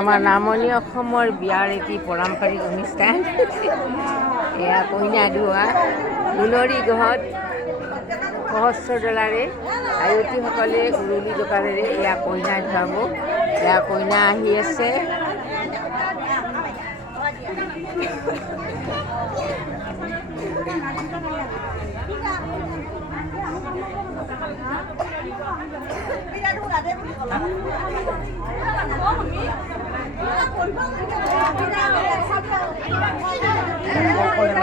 আমাৰ নামনি অসমৰ বিয়াৰ এটি পাৰম্পৰিক অনুষ্ঠান। এয়া কইনা ধোৱা সোণৰি গহত সহস্ৰ ডলাৰে আয়তীসকলে উৰুলি জোকাৰেৰে এয়া কইনা ধুৱাব। এয়া কইনা আহি আছে।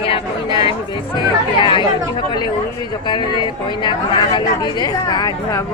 এয়া কইনা আহি গৈছে। এতিয়া আয়তীসকলে উৰুলি জোকাৰেৰে কইনাক মাহ হালধিৰে গা ধুৱাব।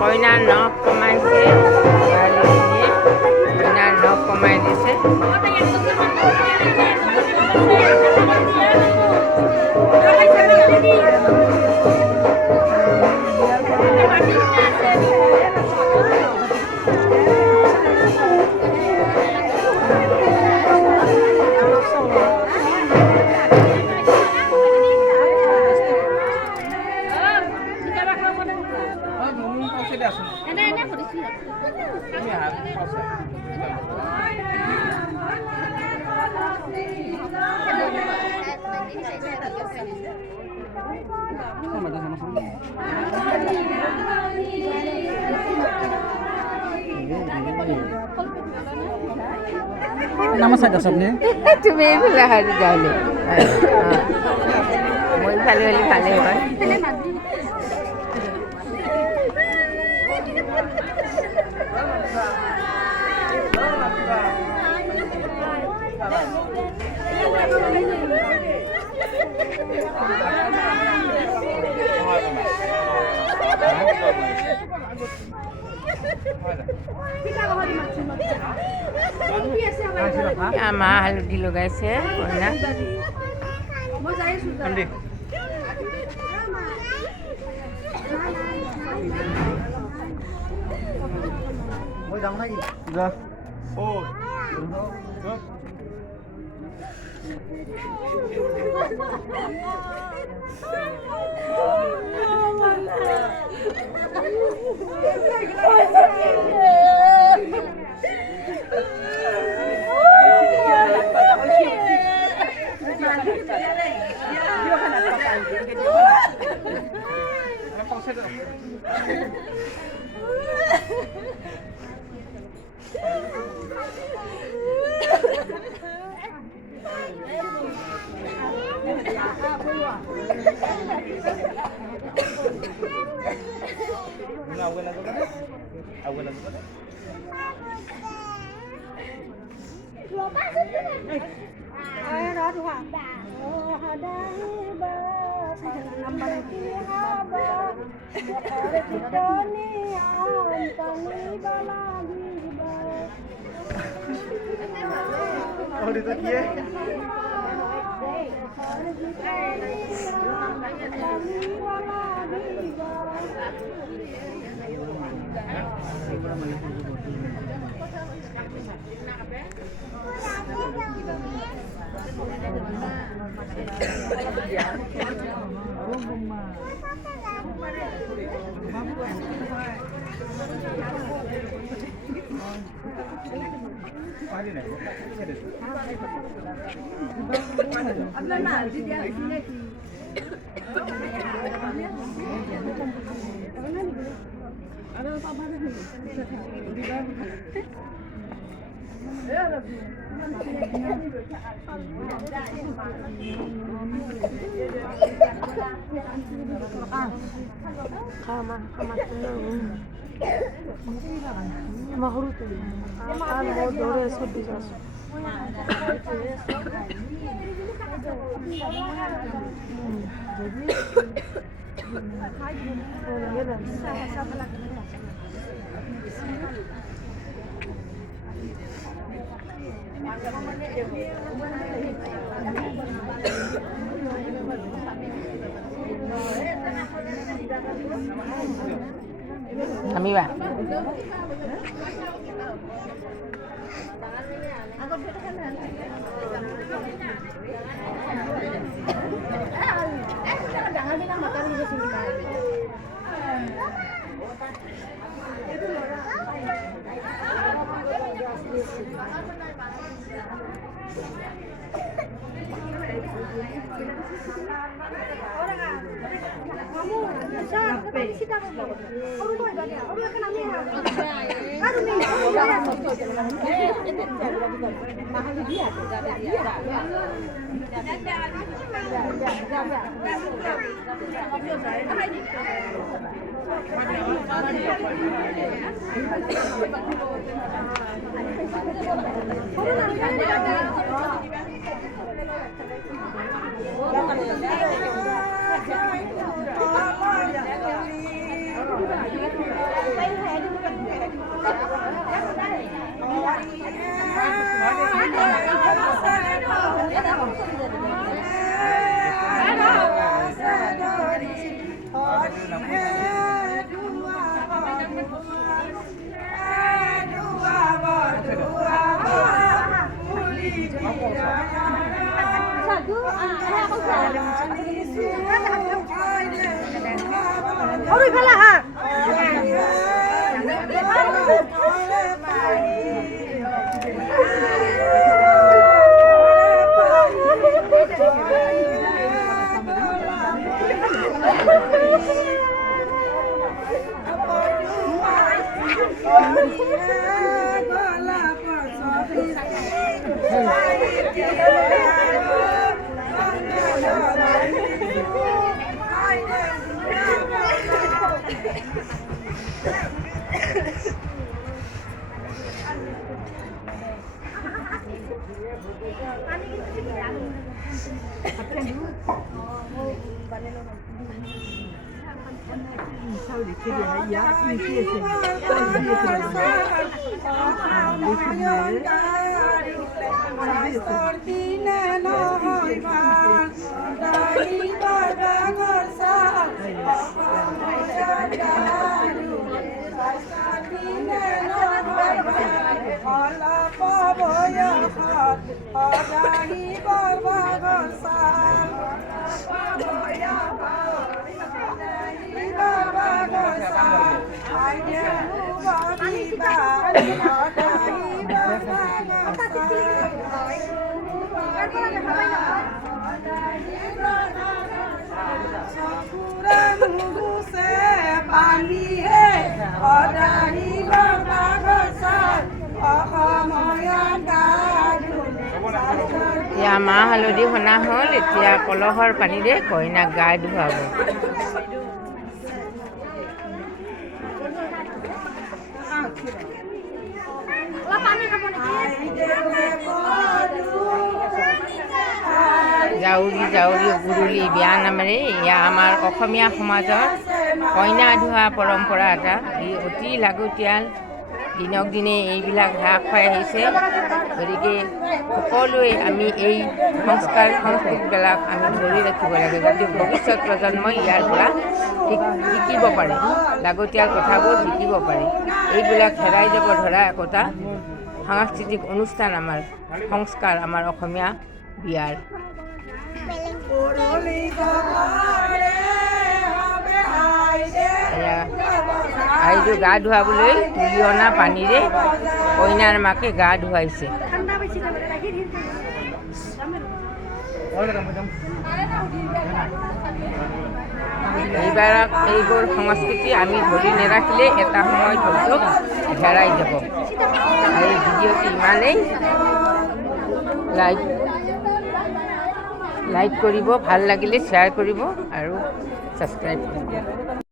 কইনাৰ নখ কমাইছে, কইনাৰ নখ কমাই দিছে। नमस्कार सबने তুমি এইফালে আহা যাওঁলে মই ইফালে হ'লে ভালেই হয়। মাহ হালধি লগাইছে কইনা। নামিবা এতিয়া মাহ হালধি সনা হ'ল এতিয়া কলহৰ পানীৰে কইনাক গা ধুৱাব জাউৰী জাউৰী গুৰুলি বিয়া নামেৰে এয়া আমাৰ অসমীয়া সমাজৰ কইনা ধোৱা পৰম্পৰা এটা ই অতি লাগতিয়াল দিনক দিনে এইবিলাক হ্ৰাস পাই আহিছে। গতিকে সকলোৱে আমি এই সংস্কাৰ সংস্কৃতিবিলাক আমি ধৰি ৰাখিব লাগে, যাতে ভৱিষ্যত প্ৰজন্মই ইয়াৰ পৰা শিকিব পাৰে, লাগতিয়াল কথাবোৰ শিকিব পাৰে। এইবিলাক হেৰাই যাব ধৰা একোটা সাংস্কৃতিক অনুষ্ঠান আমাৰ সংস্কাৰ, আমাৰ অসমীয়া বিয়াৰ। আইজো গা ধুৱাবলৈ তুলি অনা পানীৰে কইনাৰ মাকে গা ধুৱাইছে। এইবোৰ সংস্কৃতি আমি ধৰি নাৰাখিলে এটা সময়ত হয়তো হেৰাই যাব। আৰু এই ভিডিঅ'টো ইমানেই, লাইক কৰিব, ভাল লাগিলে শ্বেয়াৰ কৰিব আৰু ছাবস্ক্ৰাইব কৰিব।